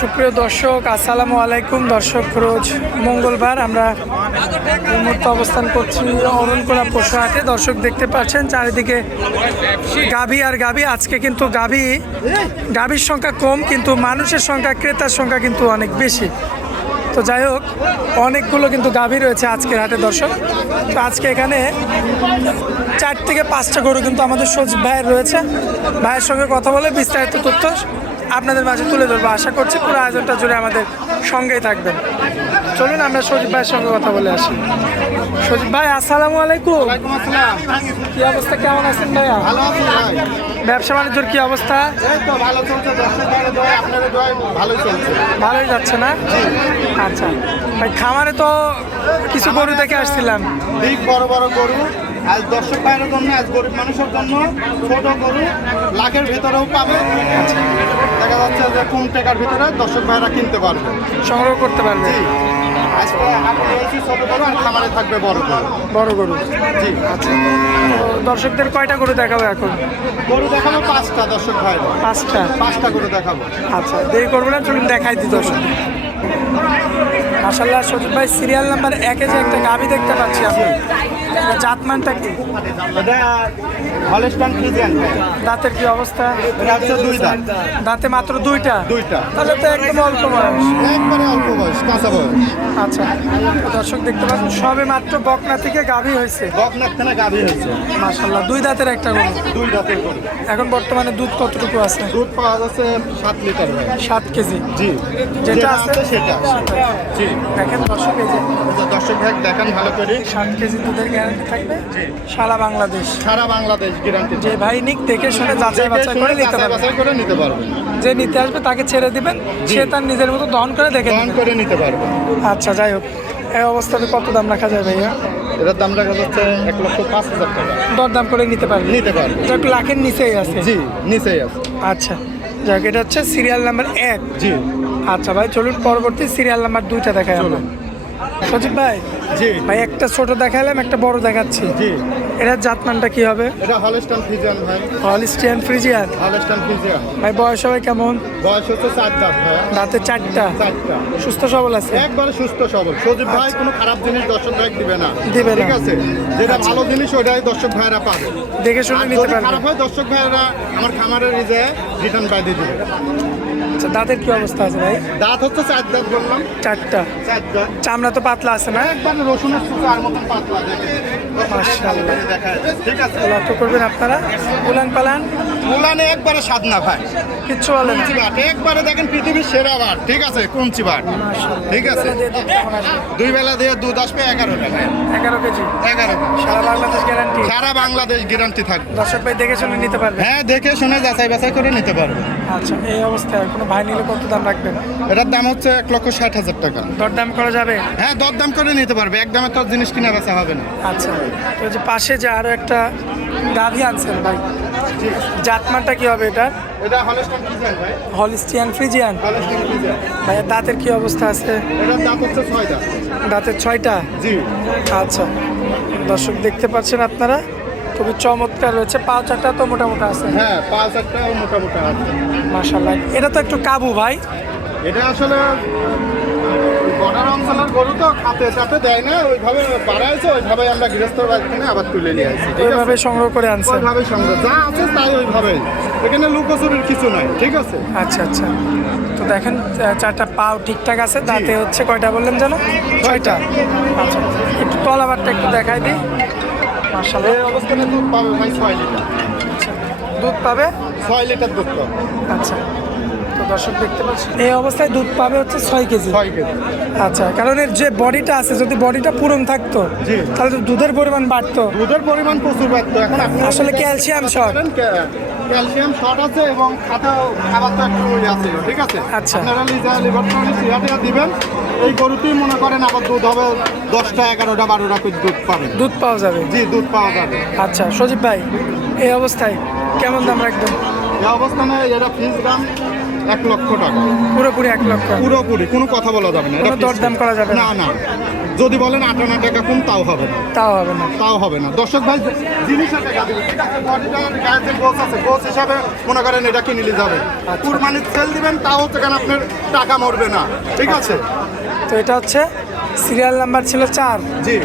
সুপ্রিয় দর্শক, আসসালামু আলাইকুম। দর্শক, রোজ মঙ্গলবার আমরা এই মুহূর্তে অবস্থান করছি অরণকোলা পশু হাটে। দর্শক দেখতে পাচ্ছেন চারিদিকে গাভী আর গাভী। আজকে কিন্তু গাভীর সংখ্যা কম, কিন্তু মানুষের সংখ্যা, ক্রেতার সংখ্যা কিন্তু অনেক বেশি। তো যাই হোক, অনেকগুলো কিন্তু গাভী রয়েছে আজকের হাটে দর্শক। তো আজকে এখানে 4 থেকে 5টা গরু কিন্তু আমাদের সজীব ভাইয়ের রয়েছে। ভাইয়ের সঙ্গে কথা বলে বিস্তারিত তথ্য আপনাদের মাঝে তুলে ধরবো। আশা করছি পুরো আয়োজনটা জুড়ে আমাদের সঙ্গেই থাকবেন। চলুন আমরা সজীব ভাইয়ের সঙ্গে কথা বলে আসি। সজীব ভাই, আসসালামু আলাইকুম। কি অবস্থা, কেমন আছেন ভাইয়া? ভালো আছি ভাই। ব্যবসা বাণিজ্যের কি অবস্থা? এই তো ভালো চলছে, দর্শকদের দোয়ায়, আপনাদের দোয়ায় ভালোই চলছে। ভালোই যাচ্ছে না? আচ্ছা ভাই, খামারে তো কিছু গরু দেখে আসছিলাম। বিগ বড় বড় গরু আজ দর্শক ভাইয়ের জন্য, আজ গরিব মানুষের জন্য ছোট গরু লাখের ভিতরেও পাবে। দেখা যাচ্ছে যে কম টাকার ভিতরে দর্শক ভাইয়েরা কিনতে পারবে, সংগ্রহ করতে পারবে। আজকে হাটে রয়েছে ছোট গরু আর খামারে থাকবে বড় গরু। বড় গরু, জি আচ্ছা। তো দর্শকদের কয়টা গরু দেখাবো এখন? গরু দেখাবো 5টা দর্শক ভাইয়েরা। 5টা গরু দেখাবো। আচ্ছা, দেরি করবো না, চলুন দেখাই দিই দর্শক। মাশাআল্লাহ, সজীব ভাই সিরিয়াল নাম্বার 1-এ যে একটা গাভী দেখতে পাচ্ছি আমি, জাতমানটা কি? এটা হলস্টাইন ফ্রিজিয়ান। দাঁতের কি অবস্থা? এটা হচ্ছে 2 দাঁত। দাঁতে মাত্র দুইটা? দুইটা। তাহলে তো একদম অল্প বয়স। একবারে অল্প বয়স, কাঁচা বয়স। আচ্ছা, তো দর্শক দেখতে পাচ্ছেন সবে মাত্র বকনা থেকে গাভী হয়েছে। বকনার থেকে গাভী হয়েছে। মাশাআল্লাহ, 2 দাঁতের একটা গরু। 2 দাঁতের গরু। এখন বর্তমানে দুধ কতটুকু আছে? দুধ পাওয়া যাচ্ছে 7 লিটার ভাই। 7 কেজি। জি, যেটা আছে সেটা। জি, দেখেন দর্শক, এই যে দর্শক ভাই দেখান ভালো করে। 7 কেজি দুধের গ্যারান্টি থাকবে সারা বাংলাদেশ। সারা বাংলাদেশ গ্যারান্টি। যে ভাই নিক দেখে শুনে যাচাই বাছাই করে নিতে পারবে। বাছাই করে নিতে পারবে। যে নিতে আসবে তাকে ছেড়ে দিবেন, সে তার নিজের মতো দহন করে দেখে দহন নেবে। করে নিতে পারবে। আচ্ছা, যাই হোক, এই অবস্থাতে কত দাম রাখা যায় ভাইয়া? এটার দাম রাখা যাচ্ছে 1,05,000 টাকা। দরদাম করে নিতে পারবে? নিতে পারবে। যাক, লাখের নিচেই আছে। জি, নিচেই আছে। আচ্ছা, যাক, এটা হচ্ছে সিরিয়াল নাম্বার 1। জি। আচ্ছা ভাই, চলুন পরবর্তী সিরিয়াল নাম্বার 2টা দেখাই আমরা। সজীব ভাই, জি ভাই একটা ছোট দেখালাম, একটা বড় দেখাচ্ছি। জি। এটার জাতমানটা কি হবে? এটা হলস্টাইন ফ্রিজিয়ান ভাই। Holstein Friesian. Holstein Friesian. ভাই বয়স হবে কেমন? বয়স হচ্ছে 4 দাঁত ভাই। দাঁতে 4টা। 4টা। সুস্থ সবল আছে? একবারে সুস্থ সবল। সজীব ভাই কোনো খারাপ জিনিস দর্শক ভাই দিবে না। দিবে না। ঠিক আছে, যেটা ভালো জিনিস ওটাই দর্শক ভাইরা পাবে। দেখে শুনে আর নিতে যদি পারবে। খারাপ হয় দর্শক ভাইরা আমার খামারের রিটার্ন বাই দিয়ে দিবে। আচ্ছা, দাঁতের কি অবস্থা আছে ভাই? দাঁত হচ্ছে 4 দাঁত বললাম। 4টা। 4 দাঁত। চামড়া তো পাতলা আছে না? একবারে রসুনের সুতার মতন পাতলা দেখে। মাশাআল্লাহ। দেখা যায়। ঠিক আছে। লক্ষ্য করবেন আপনারা, উলান পালান মুলানে একবারে স্বাদ না ভাই। কিচ্ছু বলে না। কুঞ্চি বাট একবারে দেখেন পৃথিবীর সেরা বাট। ঠিক আছে, কুঞ্চি বাট। ঠিক আছে, 2 বেলা দিয়ে দুধ আসবে 11 টাকা। 11 কেজি। 11 সারা বাংলাদেশ গ্যারান্টি। সারা বাংলাদেশ গ্যারান্টি থাকবে। দর্শক ভাই দেখে শুনে নিতে পারবে। হ্যাঁ, দেখে শুনে যাচাই বাছাই করে নিতে পারবে। আচ্ছা, এই অবস্থায় কোনো ভাই নিলে কত দাম রাখবেন? এটার দাম হচ্ছে 1,60,000 টাকা। দরদাম করা যাবে? হ্যাঁ, দরদাম করে নিতে পারবে। একদমে তো জিনিস কিনা বেচা হবে না। আচ্ছা, তো যে পাশে যে আরো একটা গাভী আনছেন ভাই, জাতমানটা কি হবে এটা? এটা হলস্টাইন ফ্রিজিয়ান ভাই। Holstein Friesian. Holstein Friesian. ভাইয়ের দাঁতের কি অবস্থা আছে? এটার দাম হচ্ছে 6 দাঁত। দাঁতের 6টা। জি। আচ্ছা, দর্শক দেখতে পাচ্ছেন আপনারা, খুবই চমৎকার রয়েছে। পা 4টা তো মোটামুটি আছে। হ্যাঁ, 5-1টাও মোটামুটি আছে। মাশাআল্লাহ, এটা তো একটু কাবু ভাই। এটা আসলে বর্ডার অঞ্চলের গরু তো খাতে চাতে দেয় না, ওইভাবে বাড়াইছে, ওইভাবে আমরা গৃহস্থ বাড়ি কিনে আবার তুলে নিয়ে আসি। ঠিক আছে? ওইভাবে সংগ্রহ করে আনছেন? ওইভাবে সংগ্রহ যা আছে তাই ওইভাবেই। এখানে লুকোচুরির কিছু নাই। ঠিক আছে। আচ্ছা আচ্ছা, তো দেখেন 4টা পাও ঠিকঠাক আছে। দাঁতে হচ্ছে কয়টা বললেন যেন? 6টা। আচ্ছা, একটু তলাবারটা একটু দেখাই দিই। মাশাআল্লাহ, এই অবস্থানে দুধ পাবে ভাই 6 লিটার। আচ্ছা, দুধ পাবে 6 লিটার দুধ পাবে। আচ্ছা, তো দর্শক দেখতে পাচ্ছেন এই অবস্থায় দুধ পাবে হচ্ছে 6 কেজি। 6 কেজি। আচ্ছা, কারণ এর যে বডিটা আছে, যদি বডিটা পূরণ থাকতো জি। তাহলে তো দুধের পরিমাণ বাড়তো। দুধের পরিমাণ প্রচুর বাড়তো। এখন আপনি আসলে ক্যালসিয়াম শর্ট। ক্যালসিয়াম শর্ট আছে এবং খাবার তো একটু আছে। ঠিক আছে। আচ্ছা। আপনারা লিভারটনিক সিরাটা দিবেন। এই গরুতেই মনে করেন আবার দুধ হবে 10টা 11টা 12টা করে দুধ পাবেন। দুধ পাওয়া যাবে? জি, দুধ পাওয়া যাবে। আচ্ছা, সজীব ভাই, এই অবস্থায় কেমন দাম রাখবেন? এই অবস্থানে এটা ফিস দাম 1 লক্ষ টাকা। পুরোপুরি 1 লক্ষ? পুরোপুরি কোনো কথা বলা যাবে না। কোনো দরদাম করা যাবে না? না না, যদি বলেন 58 টাকা কম তাও হবে না, তাও হবে না। তাও হবে না। দর্শক ভাই জিনিস একটা গাভী, ঠিক আছে, বডিটা গায়ের গোছ আছে, গোছ হিসাবে মনে করেন এটা কিনে নিলে যাবে। কুরবানির সেল দিবেন তাও হচ্ছে কেন আপনার টাকা মরবে না, ঠিক আছে। তো এটা হচ্ছে সিরিয়াল নাম্বার ছিল 4। জি,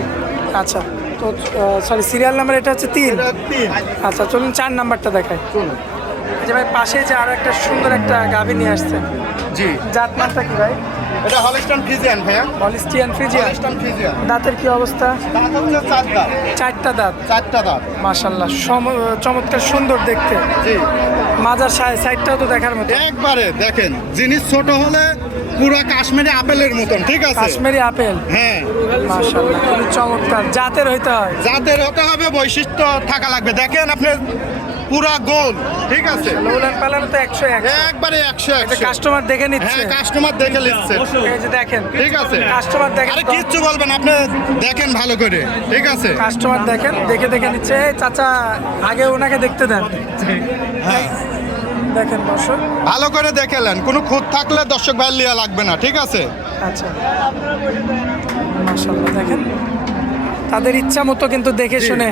আচ্ছা, তো সরি সিরিয়াল নাম্বার এটা হচ্ছে 3। এটা 3। আচ্ছা চলুন 4 নাম্বারটা দেখাই। চলুন। এই যে ভাই পাশে যে আরো একটা সুন্দর একটা গাভী নিয়ে আসছেন, জি, জাতমানটা কি ভাই? এটা হলস্টাইন ফ্রিজিয়ান ভাইয়া, হলিস্টিয়ান ফ্রিজিয়ান। Holstein Friesian. দাঁতের কি অবস্থা? দাঁত হচ্ছে 4 দাঁত, 4টা দাঁত। 4টা দাঁত। মাশাআল্লাহ, চমৎকার সুন্দর দেখতে। জি, মাজার সাইডটাও তো দেখার মতো। একবারে দেখেন, জিনিস ছোট হলে পুরো কাশ্মীরি আপেলের মতন, ঠিক আছে। কাশ্মীরি আপেল, হ্যাঁ, মাশাআল্লাহ খুবই চমৎকার। জাতের হইতে হয়, যাদের হতে হবে বৈশিষ্ট্য থাকা লাগবে। দেখেন আপনি পুরা গোল, ঠিক আছে, উলান পালান তো 101। একবারে 100। কাস্টমার দেখে নিচ্ছে। হ্যাঁ, কাস্টমার দেখে নিচ্ছে, এই যে দেখেন, ঠিক আছে। কাস্টমার দেখেন, আরে কিচ্ছু বলবেন আপনি, দেখেন ভালো করে, ঠিক আছে। কাস্টমার দেখেন, দেখে নিচ্ছে। এই চাচা আগে ওনাকে দেখতে দেন। হ্যাঁ, দেখেন দর্শক, ভালো করে দেখেলেন, কোনো খুঁত থাকলে দর্শক ভাই লিয়া লাগবে না, ঠিক আছে। আচ্ছা মাশাআল্লাহ দেখেন, তাদের ইচ্ছা মতো কিন্তু দেখে শুনে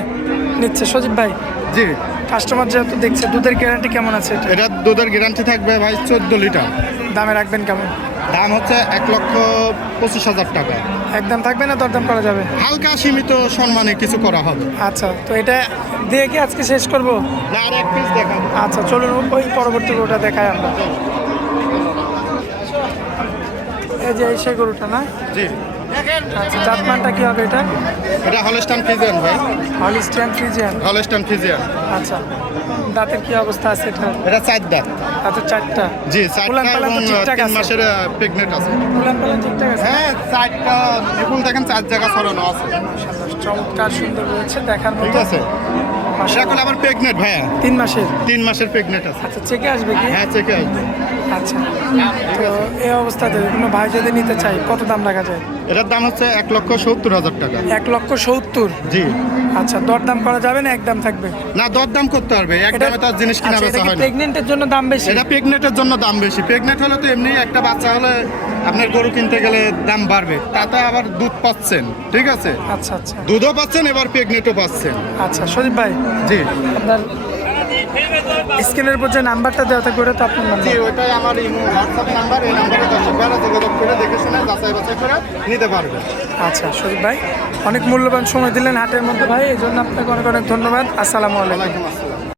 নিচ্ছে। সজীব ভাই, জি, কাস্টমার যেহেতু দেখছে, দুধের গ্যারান্টি কেমন আছে এটা? এটা দুধের গ্যারান্টি থাকবে ভাই 14 লিটার। দামে রাখবেন কেমন? দাম হচ্ছে 1,25,000 টাকা। একদম থাকবে না দরদাম করা যাবে? হালকা সীমিত সম্মানে কিছু করা হবে। আচ্ছা, তো এটা দিয়ে কি আজকে শেষ করব? না, আর এক পিস দেখাবো। আচ্ছা চলুন ওই পরবর্তী গরুটা দেখাই আমরা। এই যে এই সেই গরুটা না? জি, আচ্ছা, জাতমানটা কি হবে এটা? এটা হলস্টাইন ফ্রিজিয়ান ভাই, হলিস্টিয়ান ফ্রিজিয়ান। Holstein Friesian. আচ্ছা, দাঁতের কি অবস্থা আছে এটা? এটা 4 দাঁত। আচ্ছা 4টা। জি, উলান 4টা পালান এবং তো ঠিকঠাক 3 আছে? মাসের প্রেগনেন্ট আছে। উলান পালান ঠিকঠাক আছে? হ্যাঁ, 4টা দেখুন, দেখেন 4 জায়গা ছড়ানো আছে, মাশাআল্লাহ, চমৎকার সুন্দর রয়েছে দেখার ঠিক মতো। আছে। এখন আবার প্রেগনেন্ট ভাইয়া, 3 মাসের। 3 মাসের প্রেগনেন্ট আছে। আচ্ছা চেকে আসবে কি? হ্যাঁ, চেকে আসবে। আচ্ছা, তো এই অবস্থাতে কোনো ভাই যদি নিতে চাই কত দাম রাখা যায়? এটার দাম হচ্ছে 1,70,000 টাকা। 1,70,000। জি, আচ্ছা, দরদাম করা যাবে না একদম থাকবে? না, দরদাম করতে পারবে, একদমে তার জিনিস কিনা আচ্ছা, বেচা এটা কি হয় না। প্রেগনেন্টের জন্য দাম বেশি? এটা প্রেগনেন্টের জন্য দাম বেশি। প্রেগনেন্ট হলে তো এমনি একটা বাচ্চা হলে আপনার গরু কিনতে গেলে দাম বাড়বে, তাতে আবার দুধ পাচ্ছেন, ঠিক আছে, আচ্ছা আচ্ছা দুধও পাচ্ছেন, এবার প্রেগনেন্টও পাচ্ছেন। আচ্ছা। সজীব ভাই, জি, আপনার স্ক্রিনের উপর যে নাম্বারটা দেওয়া থাকবে ওটা তো আপনার জি, নাম্বার? ওইটাই আমার হোয়াটসঅ্যাপ নাম্বার। এই নাম্বারে দর্শক ভাইরা যোগাযোগ করে দেখে শুনে যাচাই বাছাই করে নিতে পারবে। আচ্ছা সজীব ভাই, অনেক মূল্যবান সময় দিলেন হাটের মধ্যে ভাই, এই জন্য আপনাকে অনেক অনেক ধন্যবাদ। আসসালামু আলাইকুম। ওয়ালাইকুম আসসালাম।